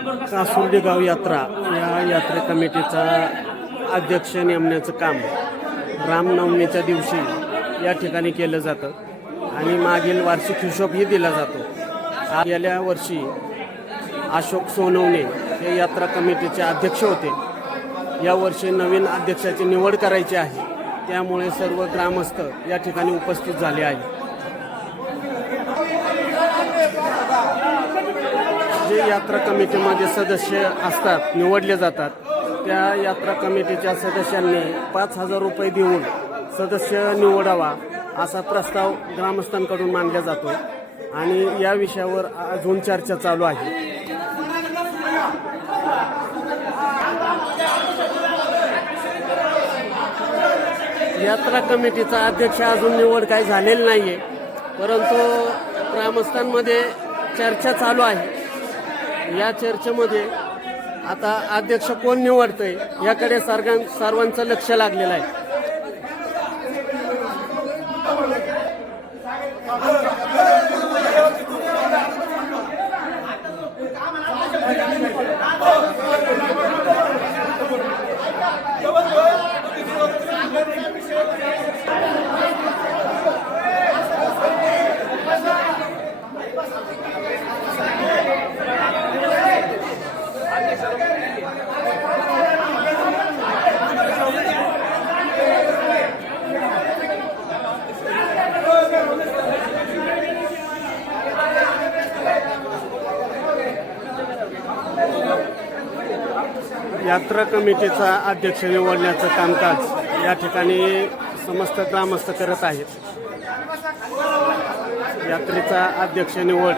कासुर्डी गाव यात्रा या यात्रे कमिटीचा अध्यक्ष नेमण्याचं काम रामनवमीच्या दिवशी या ठिकाणी केलं जातं आणि मागील वार्षिक हिशोबही दिला जातो. आ- गेल्या वर्षी अशोक सोनवणे हे यात्रा कमिटीचे अध्यक्ष होते. यावर्षी नवीन अध्यक्षाची निवड करायची आहे. त्यामुळे सर्व ग्रामस्थ या ठिकाणी उपस्थित झाले आहेत. जे यात्रा कमिटीमध्ये सदस्य असतात निवडले जातात त्या यात्रा कमिटीच्या सदस्यांनी पाच हजार रुपये देऊन सदस्य निवडावा असा प्रस्ताव ग्रामस्थांकडून मांडला जातो. आणि या विषयावर अजून चर्चा चालू आहे. यात्रा कमिटीचा अध्यक्ष अजून निवड काही झालेली नाही आहे परंतु ग्रामस्थांमध्ये चर्चा चालू आहे. या चर्चेमध्ये आता अध्यक्ष कोण निवडतंय याकडे सर्वां सर्वांचं लक्ष लागलेलं आहे. यात्रा कमिटीचा अध्यक्ष निवडण्याचं कामकाज या ठिकाणी समस्त ग्रामस्थ करत आहेत. यात्रेचा अध्यक्ष निवड.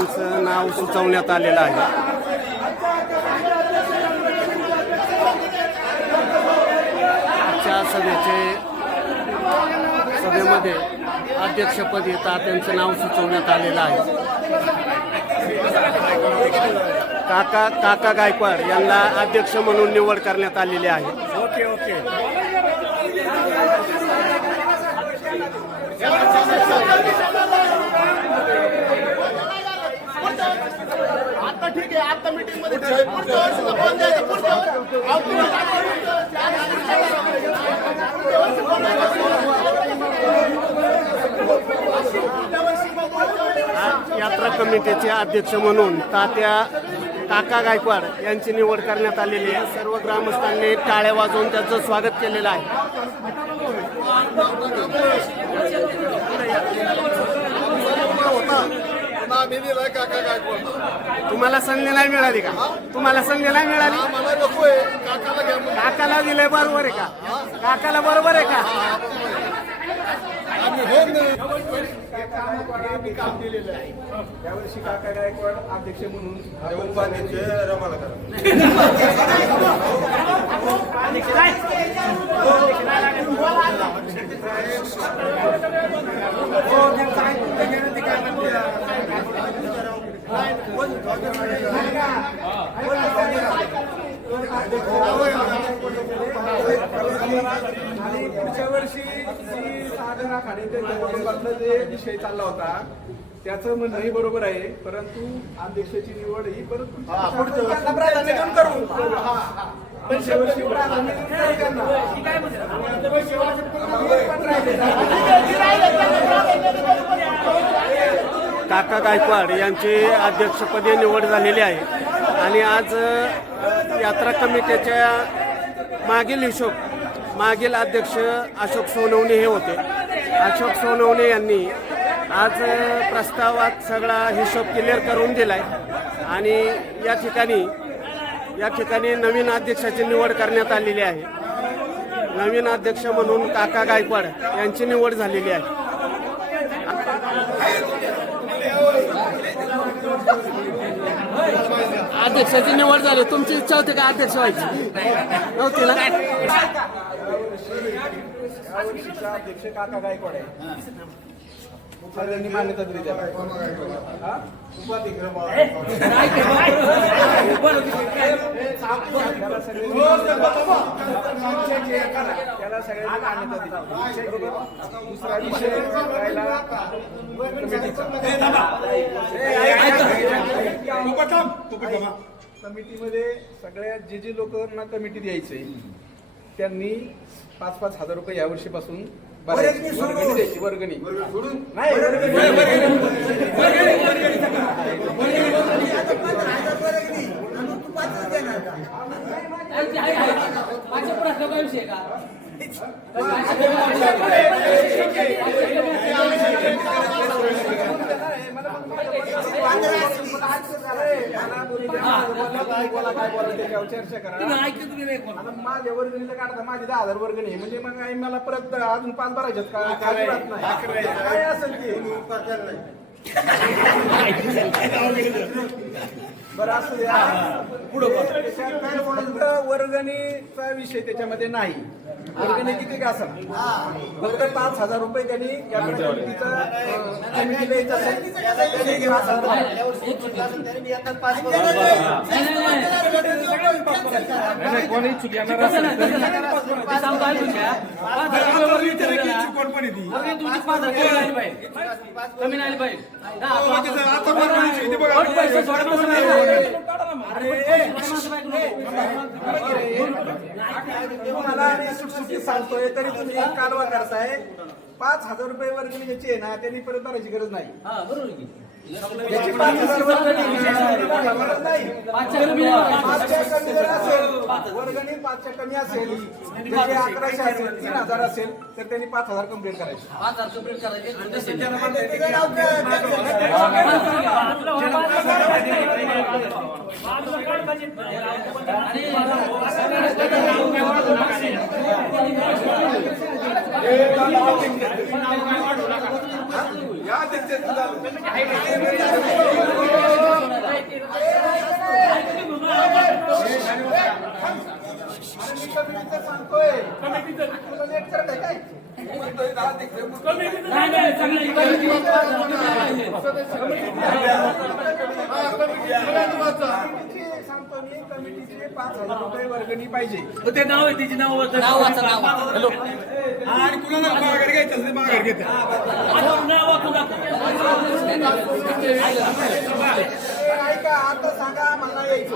त्यांचं नाव सुचवण्यात आलेलं आहे. आजच्या सभेचे सभेमध्ये अध्यक्षपदी तात्यांचं नाव सुचवण्यात आलेलं आहे. काका काका गायकवाड यांना अध्यक्ष म्हणून निवड करण्यात आलेली आहे. Okay okay. ठीक आहे आता मीटिंगमध्ये पुढच्या वर्षीचा फोन द्यायचा पुढच्या वर्षी- यात्रा कमिटीचे अध्यक्ष म्हणून तात्या काका गायकवाड यांची निवड करण्यात आलेली आहे. सर्व ग्रामस्थांनी टाळ्या वाजवून त्याचं स्वागत केलेलं आहे. आम्ही दिलाय काका गायकवाड तुम्हाला संधी नाही मिळाली का? तुम्हाला संधी नाही मिळाली? आम्हाला नकोय. काकाला घ्या म्हणून. काकाला दिलंय बरोबर आहे का? काकाला बरोबर आहे का? आम्ही. यावर्षी काका गायकवाड अध्यक्ष म्हणून आणि पुढच्या वर्षी जी साधना खाण्याच्या जे विषय चालला होता त्याचं म्हणणंही बरोबर आहे परंतु अध्यक्षाची निवड ही परत तुमच्या काका गायकवाड यांची अध्यक्षपदी निवड झालेली आहे. आणि आज यात्रा कमिटीच्या मागील हिशोब मागील अध्यक्ष अशोक सोनवणे हे होते. अशोक सोनवणे यांनी आज प्रस्तावात सगळा हिशोब क्लिअर करून दिलाय. आणि या ठिकाणी या ठिकाणी नवीन अध्यक्षाची निवड करण्यात आलेली आहे. नवीन अध्यक्ष म्हणून काका गायकवाड यांची निवड झालेली आहे. अध्यक्षाची निवड झाली. तुमची इच्छा होती का अध्यक्ष व्हायची? नव्हती ना? अध्यक्ष काका गायकवाड आहे सगळ्यांनी मान्यता दिली त्याला. हा? त्याला सगळ्यांनी त्याला सगळ्यांनी मान्यता दिली. बरोबर? दुसरा विषय राहिला. कमिटीचा. कमिटीमध्ये सगळ्या जे जे लोकांना कमिटी द्यायचे त्यांनी पाच पाच हजार रुपये या वर्षीपासून भरायचे. वर्गणी द्यायची वर्गणी. नाही बोला काय बोला त्याच्यावर चर्चा करा. आता माझ्या वर्गणीचं काढता माझी दहा हजार वर्गणी आहे. म्हणजे मग आई मला परत अजून पाच भरायच्यात का? काय नाही. काय असेल ते? बरं असं द्या. बोलायचं, वर्गणीचा विषय त्याच्यामध्ये नाही. वर्गणी किती का असेल? फक्त पाच हजार रुपये त्यांनी या. कमी नाही पाहिजे. सांगतोय तरी तुम्ही एक कालवा करताय पाच हजार रुपये वर्गणी ज्याची आहे ना त्यांनी परत भरायची गरज नाही याची पाच हजार वर्गणी नाही कमी कमी जर असेल वर्गणी पाचशे कमी असेल त्याचे अकराशे असेल तीन हजार असेल तर त्यांनी पाच हजार कंप्लीट करायचे पाच हजार कंप्लीट करायचे आणि सांगतोय तुला लेट करत आहे काय कमिटीची पाच हजार रुपये वर्गणी पाहिजे. ते नाव आहे तिची नाव नाव वाचा नाव. हॅलो. आणि कुणाला माघार घ्यायचं असेल तर माघार घेते. नाव वाचून ए, ऐका आता सांगा मला यायचं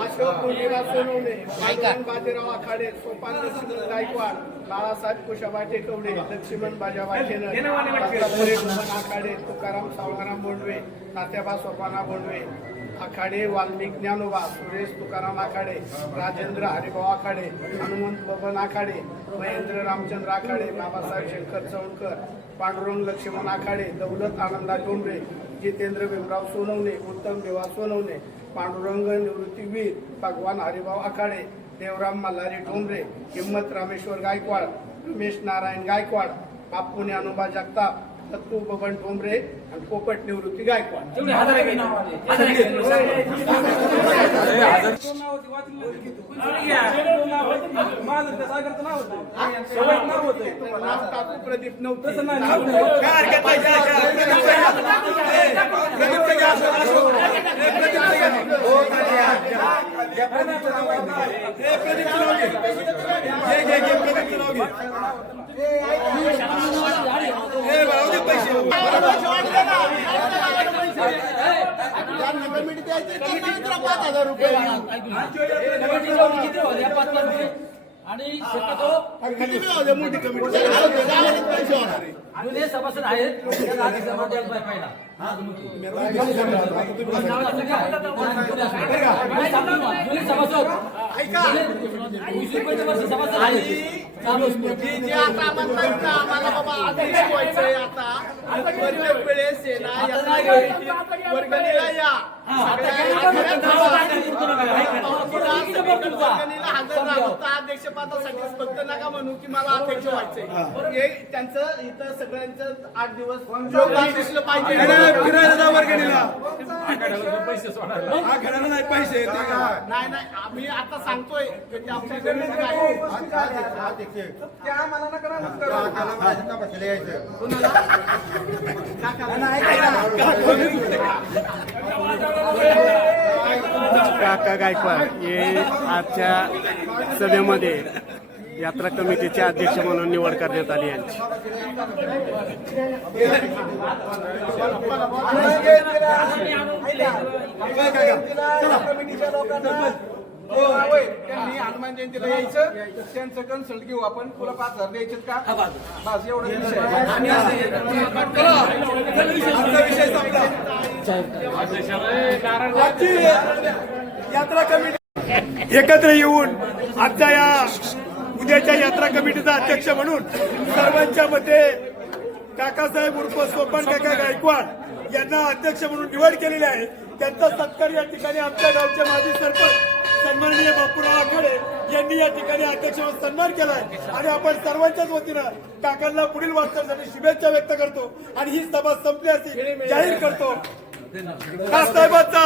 बाजीराव आखाडे सोपान लक्ष्मण गायकवाड बाळासाहेब कुशाबा टेकवडे लक्ष्मण बाजाबा केनर आखाडे तुकाराम सावळाराम बोंडवे तात्याबा सोपाना बोंडवे आखाडे वाल्मिक ज्ञानोबा सुरेश तुकाराम आखाडे राजेंद्र हरिभाऊ आखाडे हनुमंत बबन आखाडे महेंद्र रामचंद्र आखाडे बाबासाहेब शंकर चौडकर पांडुरंग लक्ष्मण आखाडे दौलत आनंदा डोंबरे जितेंद्र भीमराव सोनवणे उत्तम देवा सोनवणे पांडुरंग निवृत्तीवीर भगवान हरिभाऊ आखाडे देवराम मल्हारी डोंबरे हिम्मत रामेश्वर गायकवाड रमेश नारायण गायकवाड बापू ज्ञानोबा जगताप दत्तू बबन डोंबरे आणि पोपट निवृत्ती गायकवाड. तेवढे हजार आहे नाव आले. नाव टाकू प्रदीप नव्हतं. कमिटी आणि शक्यतो जुने सभासद आहेत पहिला. जुने सभासद. अध्यक्ष फक्त अध्यक्षपदासाठी फक्त नका म्हणू की मला अध्यक्ष व्हायचंय त्यांचं इथं सगळ्यांचं आठ दिवस दिसलं पाहिजे पैसे नाही नाही आम्ही आता सांगतोय म्हणजे त्या करू. काका गायकवाड हे आजच्या सभेमध्ये यात्रा कमिटीचे अध्यक्ष म्हणून निवड करण्यात आली यांची त्यांनी हनुमान जयंतीला यायचं त्यांचं कन्सल्ट घेऊ आपण. तुला पाच हजार द्यायचे का? बस एवढं विषय विषय यात्रा कमिटी एकत्र येऊन आजच्या या उद्याच्या यात्रा कमिटीचा अध्यक्ष म्हणून सर्वांच्या मते काकासाहेब उर्फ सोपान काका गायकवाड यांना अध्यक्ष म्हणून निवड केलेली आहे. त्यांचा सत्कार या ठिकाणी आमच्या गावचे माजी सरपंच सन्माननीय बापूराव आघाडे यांनी या ठिकाणी अध्यक्षावर सन्मान केलाय. आणि आपण सर्वांच्याच वतीनं काकांना पुढील वाटचालसाठी शुभेच्छा व्यक्त करतो. आणि ही सभा संपली अशी जाहीर करतो. साहेबांचा!